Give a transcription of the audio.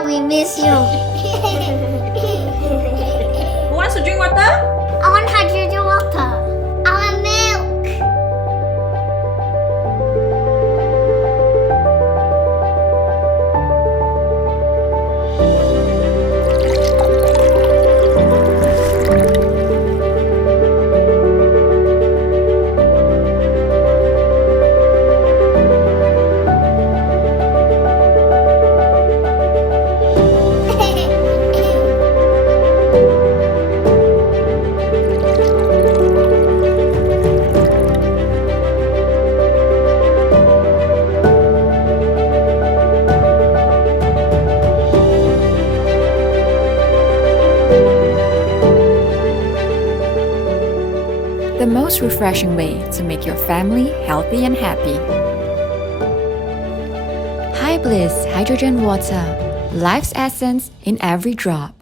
Mama, we miss you. Who wants to drink water? I want hydrogen water. I want milk. The most refreshing way to make your family healthy and happy. Hi-Bliss Hydrogen Water. Life's essence in every drop.